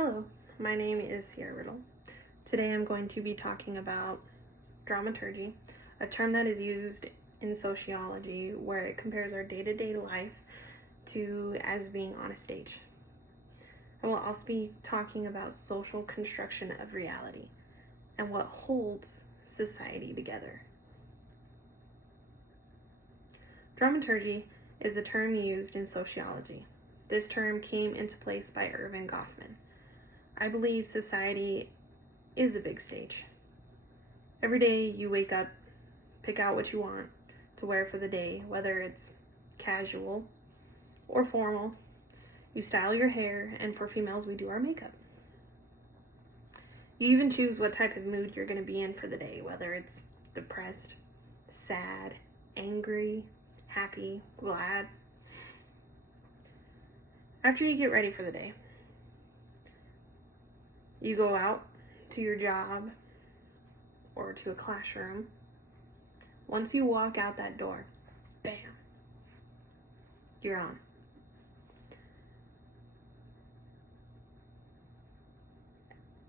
Hello, my name is Sierra Riddle. Today I'm going to be talking about dramaturgy, a term that is used in sociology where it compares our day-to-day life to as being on a stage. I will also be talking about social construction of reality and what holds society together. Dramaturgy is a term used in sociology. This term came into place by Erving Goffman. I believe society is a big stage. Every day you wake up, pick out what you want to wear for the day, whether it's casual or formal. You style your hair, and for females, we do our makeup. You even choose what type of mood you're going to be in for the day, whether it's depressed, sad, angry, happy, glad. After you get ready for the day, you go out to your job or to a classroom. Once you walk out that door, bam, you're on.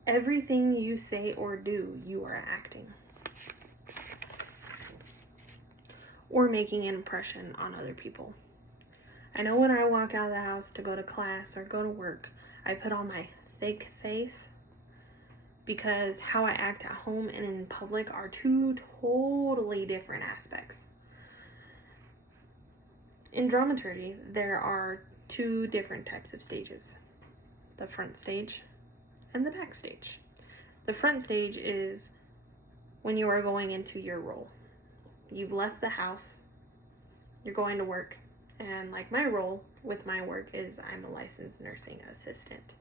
Everything you say or do, you are acting or making an impression on other people. I know when I walk out of the house to go to class or go to work, I put on my fake face because how I act at home and in public are two totally different aspects. In dramaturgy, there are two different types of stages: the front stage and the backstage. The front stage is when you are going into your role. You've left the house, you're going to work, and like my role with my work is I'm a licensed nursing assistant.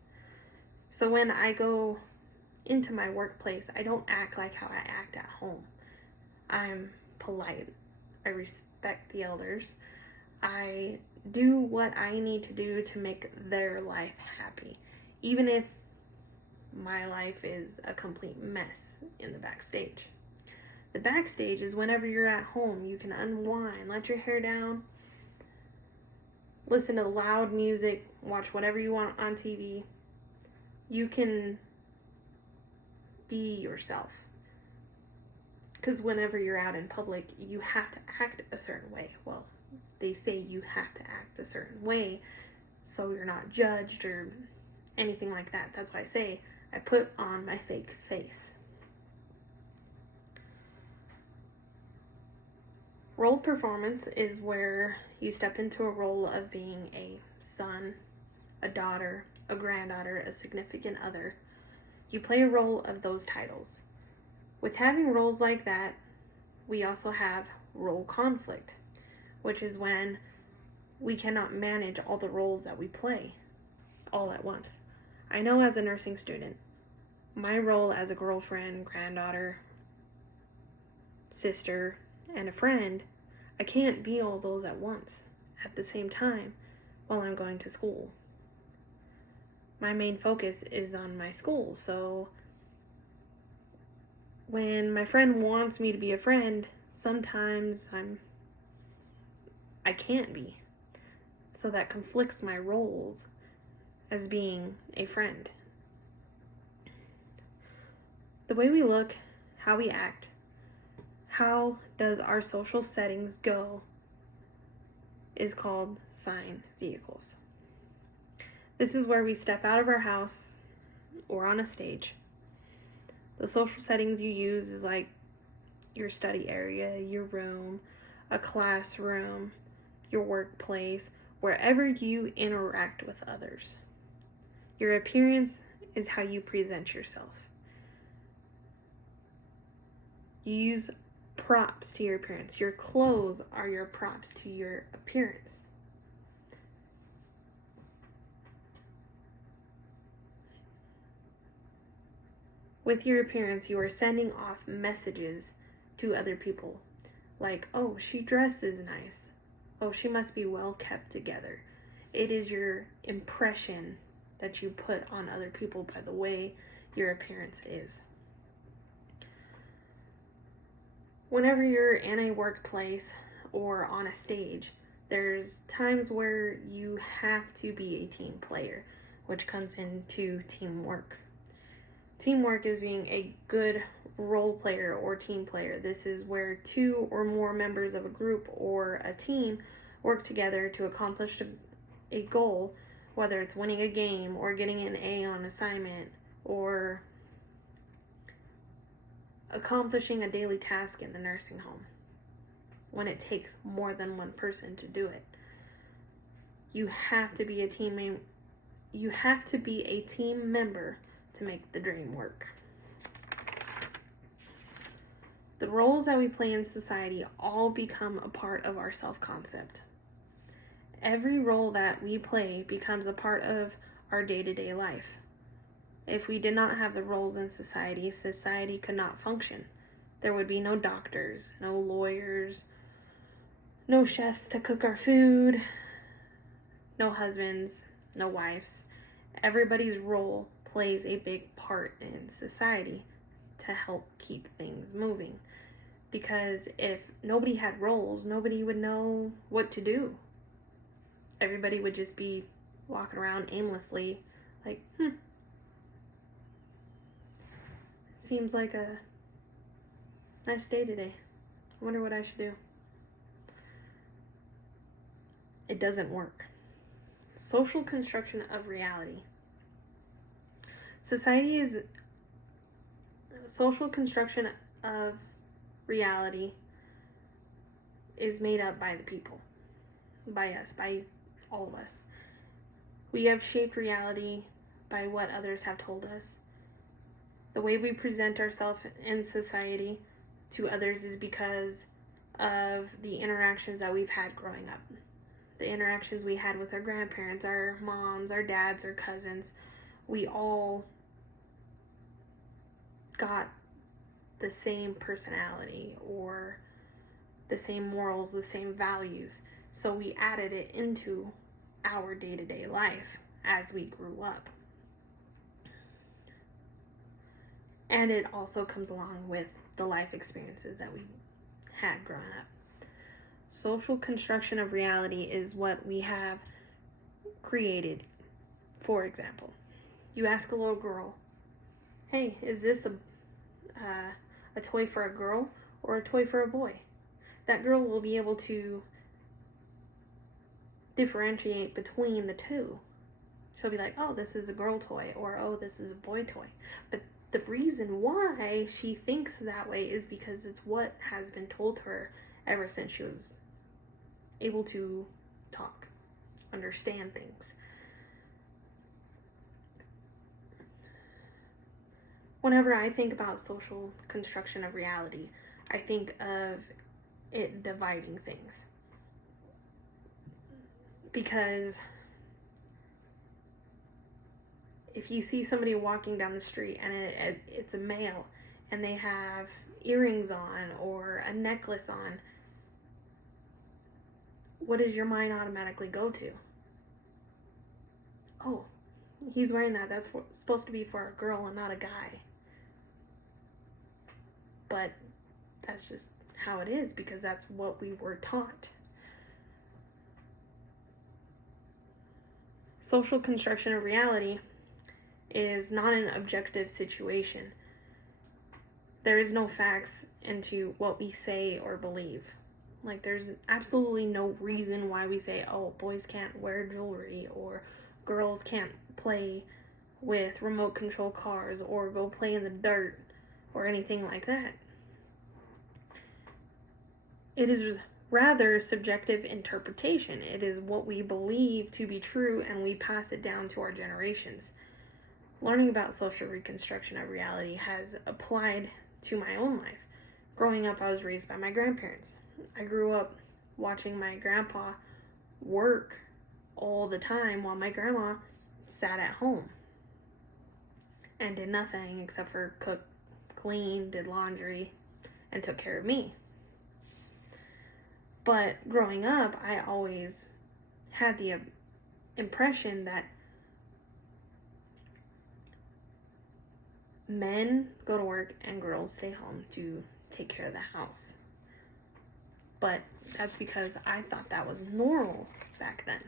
So when I go into my workplace, I don't act like how I act at home. I'm polite. I respect the elders. I do what I need to do to make their life happy, even if my life is a complete mess in the backstage. The backstage is whenever you're at home, you can unwind, let your hair down, listen to loud music, watch whatever you want on TV. You can be yourself. Because whenever you're out in public, you have to act a certain way. Well, they say you have to act a certain way so you're not judged or anything like that. That's why I say I put on my fake face. Role performance is where you step into a role of being a son, a daughter, a granddaughter, a significant other. You play a role of those titles. With having roles like that, we also have role conflict, which is when we cannot manage all the roles that we play all at once. I know as a nursing student, my role as a girlfriend, granddaughter, sister, and a friend, I can't be all those at once at the same time while I'm going to school. My main focus is on my school, so when my friend wants me to be a friend, sometimes I can't be. So that conflicts my roles as being a friend. The way we look, how we act, how does our social settings go is called sign vehicles. This is where we step out of our house or on a stage. The social settings you use is like your study area, your room, a classroom, your workplace, wherever you interact with others. Your appearance is how you present yourself. You use props to your appearance. Your clothes are your props to your appearance. With your appearance, you are sending off messages to other people. Like, oh, she dresses nice. Oh, she must be well kept together. It is your impression that you put on other people by the way your appearance is. Whenever you're in a workplace or on a stage, there's times where you have to be a team player, which comes into teamwork. Teamwork is being a good role player or team player. This is where two or more members of a group or a team work together to accomplish a goal, whether it's winning a game or getting an A on assignment or accomplishing a daily task in the nursing home, when it takes more than one person to do it. You have to be a team member to make the dream work. The roles that we play in society all become a part of our self-concept. Every role that we play becomes a part of our day-to-day life. If we did not have the roles in society, society could not function. There would be no doctors, no lawyers, no chefs to cook our food, no husbands, no wives. Everybody's role plays a big part in society to help keep things moving. Because if nobody had roles, nobody would know what to do. Everybody would just be walking around aimlessly, like, seems like a nice day today. I wonder what I should do. It doesn't work. Social construction of reality. Social construction of reality is made up by the people, by us, by all of us. We have shaped reality by what others have told us. The way we present ourselves in society to others is because of the interactions that we've had growing up. The interactions we had with our grandparents, our moms, our dads, our cousins. We all got the same personality or the same morals, the same values. So we added it into our day-to-day life as we grew up. And it also comes along with the life experiences that we had growing up. Social construction of reality is what we have created. For example, you ask a little girl, hey, is this a toy for a girl or a toy for a boy? That girl will be able to differentiate between the two. She'll be like, oh, this is a girl toy, or oh, this is a boy toy. But the reason why she thinks that way is because it's what has been told to her ever since she was able to talk, understand things. Whenever I think about social construction of reality, I think of it dividing things. Because if you see somebody walking down the street and it's a male and they have earrings on or a necklace on, what does your mind automatically go to? Oh, he's wearing that. That's supposed to be for a girl and not a guy. But that's just how it is because that's what we were taught. Social construction of reality is not an objective situation. There is no facts into what we say or believe. Like, there's absolutely no reason why we say, oh, boys can't wear jewelry or girls can't play with remote control cars or go play in the dirt or anything like that. It is rather subjective interpretation. It is what we believe to be true and we pass it down to our generations. Learning about social reconstruction of reality has applied to my own life. Growing up, I was raised by my grandparents. I grew up watching my grandpa work all the time while my grandma sat at home and did nothing except for cook, clean, did laundry, and took care of me. But growing up, I always had the impression that men go to work and girls stay home to take care of the house. But that's because I thought that was normal back then.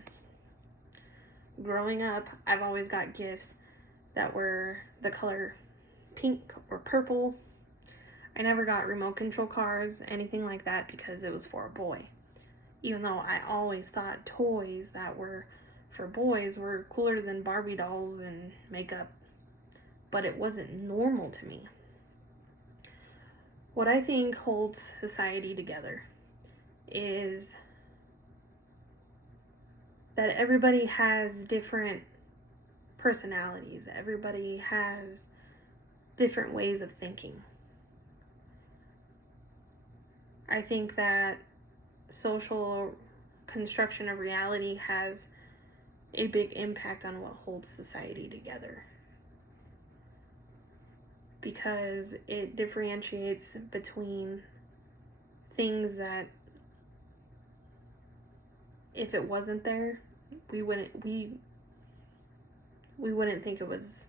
growing up, I've always got gifts that were the color pink or purple. I never got remote control cars, anything like that, because it was for a boy. Even though I always thought toys that were for boys were cooler than Barbie dolls and makeup. But it wasn't normal to me. What I think holds society together is that everybody has different personalities. Everybody has different ways of thinking. I think that social construction of reality has a big impact on what holds society together, because it differentiates between things that, if it wasn't there, we wouldn't think it was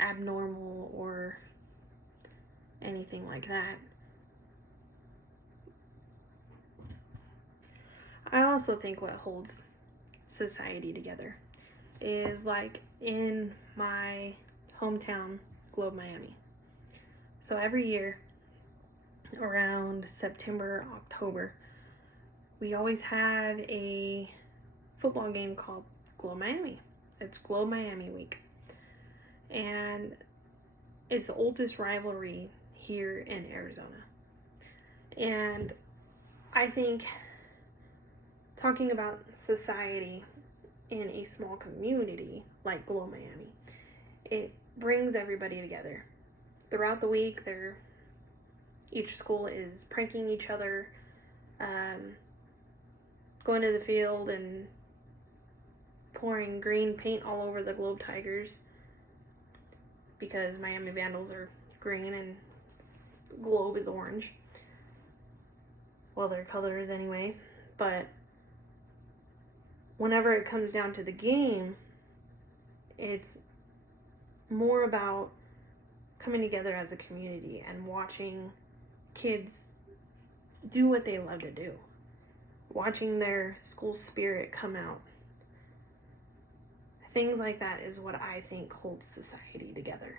abnormal or anything like that. I also think what holds society together is, like, in my hometown, Globe, Miami. So every year around September, October, we always have a football game called Globe Miami. It's Globe Miami Week. And it's the oldest rivalry here in Arizona. And I think talking about society in a small community like Globe Miami, it brings everybody together. Throughout the week, each school is pranking each other, going to the field and pouring green paint all over the Globe Tigers, because Miami Vandals are green and Globe is orange. Well, their colors anyway. But whenever it comes down to the game, it's more about coming together as a community and watching kids do what they love to do. Watching their school spirit come out. Things like that is what I think holds society together.